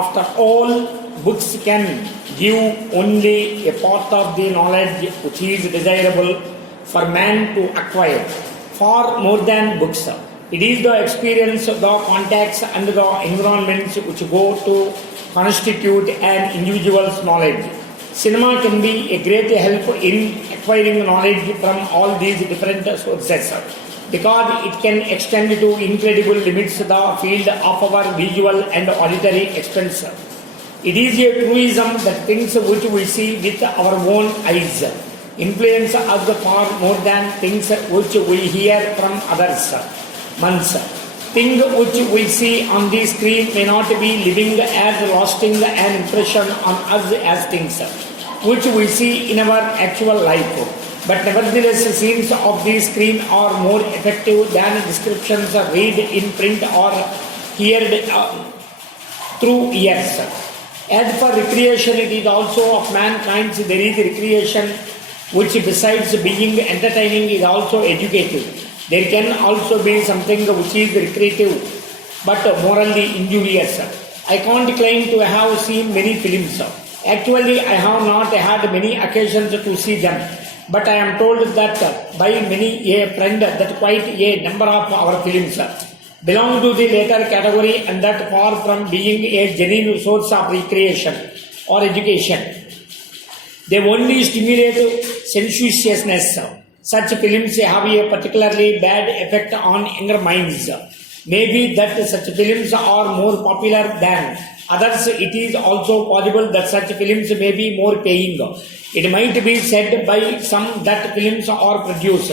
After all, books can give only a part of the knowledge which is desirable for man to acquire. Far more than books, it is the experience, the contacts and the environments which go to constitute an individual's knowledge. Cinema can be a great help in acquiring knowledge from all these different sources, because it can extend to incredible limits the field of our visual and auditory expense. It is a truism that things which we see with our own eyes influence us far more than things which we hear from others. Things which we see on the screen may not be living as lasting an impression on us as things which we see in our actual life. But nevertheless, scenes of the screen are more effective than descriptions read in print or heard through ears. As for recreation, it is also of mankind. There is recreation which, besides being entertaining, is also educative. There can also be something which is recreative but morally injurious. I can't claim to have seen many films. Actually, I have not had many occasions to see them. But I am told that by many a friend that quite a number of our films belong to the latter category, and that far from being a genuine source of recreation or education, they only stimulate sensuousness. Such films have a particularly bad effect on younger minds. Maybe that such films are more popular than others. It is also possible that such films may be more paying. It might be said by some that films are produced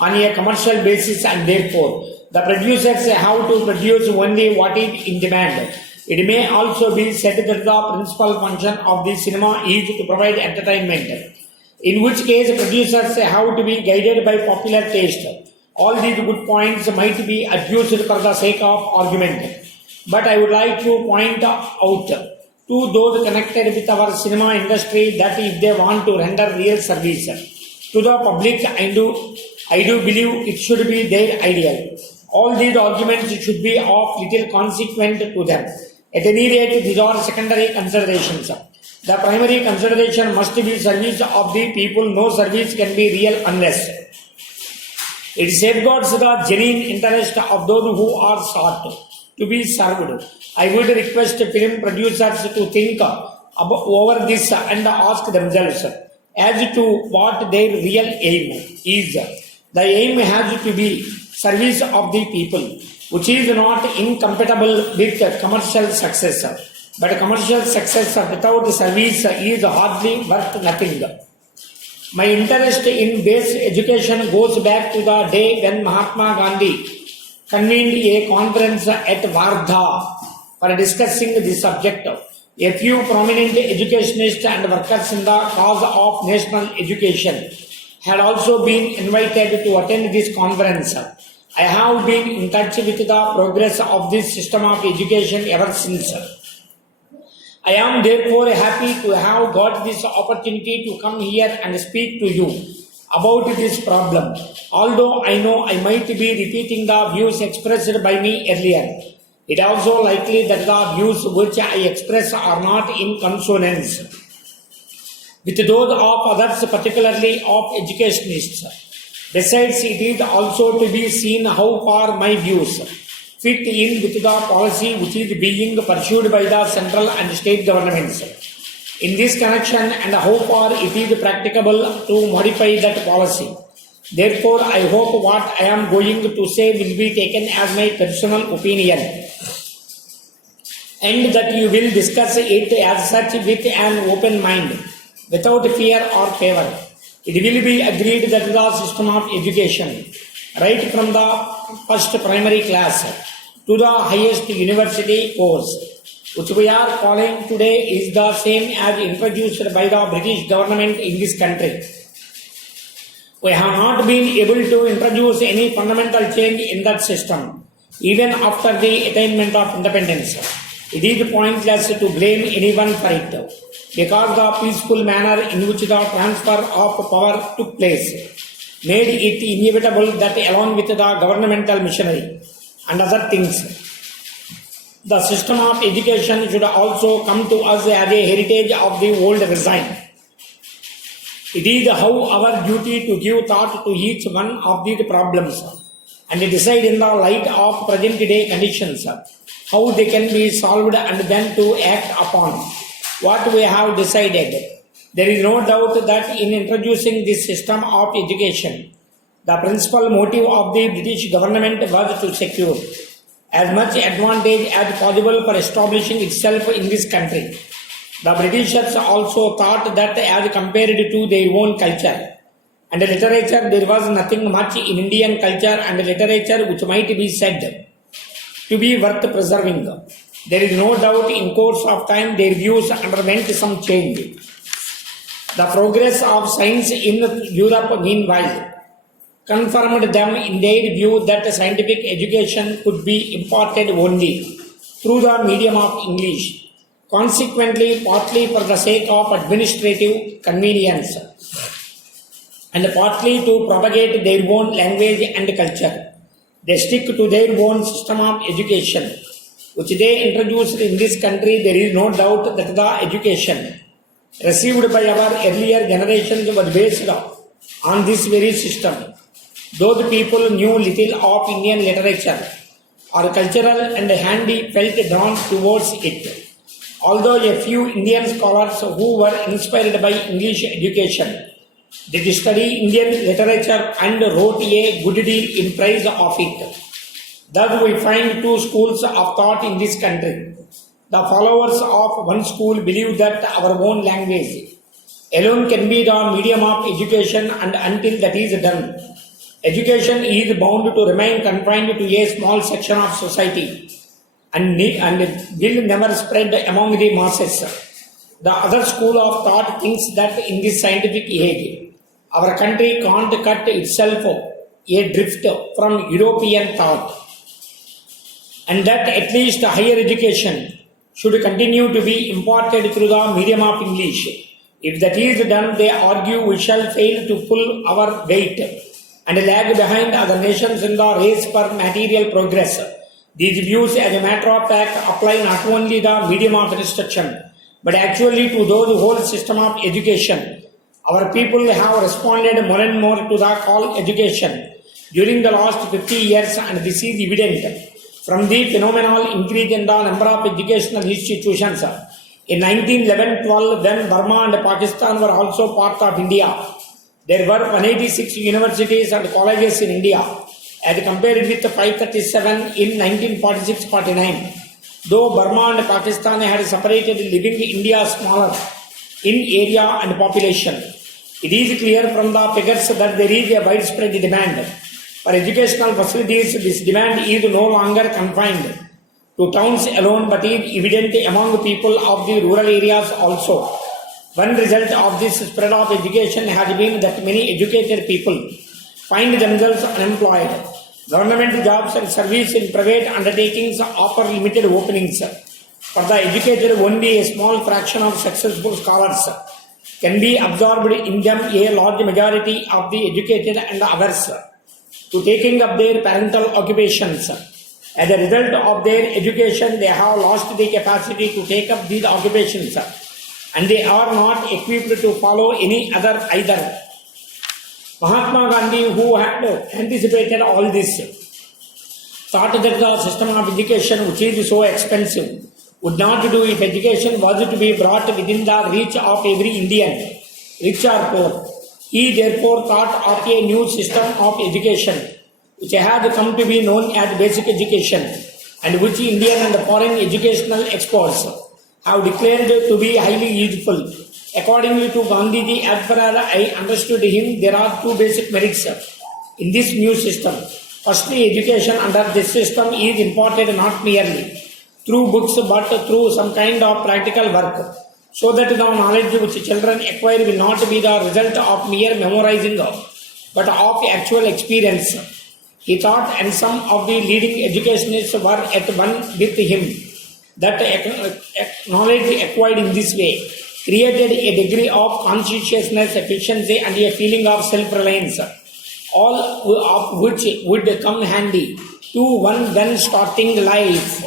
on a commercial basis, and therefore the producers have to produce only what is in demand. It may also be said that the principal function of the cinema is to provide entertainment, in which case producers have to be guided by popular taste. All these good points might be adduced for the sake of argument, but I would like to point out to those connected with our cinema industry that if they want to render real service to the public, I do believe it should be their ideal. All these arguments should be of little consequent to them. At any rate, these are secondary considerations. The primary consideration must be service of the people. No service can be real unless it safeguards the genuine interest of those who are sought to be served. I would request film producers to think over this and ask themselves as to what their real aim is. The aim has to be service of the people, which is not incompatible with commercial success. But commercial success without service is hardly worth nothing. My interest in basic education goes back to the day when Mahatma Gandhi convened a conference at Wardha for discussing this subject. A few prominent educationists and workers in the cause of national education had also been invited to attend this conference. I have been in touch with the progress of this system of education ever since. I am therefore happy to have got this opportunity to come here and speak to you about this problem. Although I know I might be repeating the views expressed by me earlier, it is also likely that the views which I express are not in consonance with those of others, particularly of educationists. Besides, it is also to be seen how far my views fit in with the policy which is being pursued by the central and state governments in this connection, and how far it is practicable to modify that policy. Therefore, I hope what I am going to say will be taken as my personal opinion, and that you will discuss it as such with an open mind, without fear or favor. It will be agreed that the system of education, right from the first primary class to the highest university course, which we are calling today, is the same as introduced by the British government in this country. We have not been able to introduce any fundamental change in that system, even after the attainment of independence. It is pointless to blame anyone for it, because the peaceful manner in which the transfer of power took place made it inevitable that along with the governmental machinery and other things, The system of education should also come to us as a heritage of the old regime. It is how our duty to give thought to each one of these problems and decide in the light of present day conditions how they can be solved and then to act upon what we have decided. There is no doubt that in introducing this system of education, the principal motive of the British government was to secure as much advantage as possible for establishing itself in this country. The Britishers also thought that as compared to their own culture and literature, there was nothing much in Indian culture and literature which might be said to be worth preserving. There is no doubt in course of time their views underwent some change. The progress of science in Europe meanwhile confirmed them in their view that scientific education could be imparted only through the medium of English. Consequently, partly for the sake of administrative convenience and partly to propagate their own language and culture, they stick to their own system of education, which they introduced in this country. There is no doubt that the education received by our earlier generations was based on this very system. Though the people knew little of Indian literature or cultural and handy felt drawn towards it. Although a few Indian scholars who were inspired by English education did study Indian literature and wrote a good deal in praise of it. Thus we find two schools of thought in this country. The followers of one school believe that our own language alone can be the medium of education, and until that is done, education is bound to remain confined to a small section of society and will never spread among the masses. The other school of thought thinks that in this scientific age, our country can't cut itself adrift from European thought, and that at least higher education should continue to be imparted through the medium of English. If that is done, they argue, we shall fail to pull our weight and lag behind other nations in the race for material progress. These views, as a matter of fact, apply not only the medium of instruction, but actually to those whole system of education. Our people have responded more and more to the call education during the last 50 years, and this is evident from the phenomenal increase in the number of educational institutions. In 1911-12, when Burma and Pakistan were also part of India, there were 186 universities and colleges in India, as compared with 537 in 1946-49. Though Burma and Pakistan had separated, leaving India smaller in area and population, it is clear from the figures that there is a widespread demand for educational facilities. This demand is no longer confined to towns alone, but is evident among people of the rural areas also. One result of this spread of education has been that many educated people find themselves unemployed. Government jobs and service in private undertakings offer limited openings. For the educated, only a small fraction of successful scholars can be absorbed in them. A large majority of the educated and averse to taking up their parental occupations. As a result of their education, they have lost the capacity to take up these occupations, and they are not equipped to follow any other either. Mahatma Gandhi, who had anticipated all this, thought that the system of education, which is so expensive, would not do if education was to be brought within the reach of every Indian, rich or poor. He therefore thought of a new system of education, which had come to be known as basic education, and which Indian and foreign educational experts have declared to be highly useful. According to Gandhiji, as far as I understood him, there are two basic merits in this new system. Firstly, education under this system is imparted not merely through books but through some kind of practical work, so that the knowledge which children acquire will not be the result of mere memorizing but of actual experience. He thought, and some of the leading educationists were at one with him, that knowledge acquired in this way created a degree of conscientiousness, efficiency, and a feeling of self-reliance, all of which would come handy to one when starting life.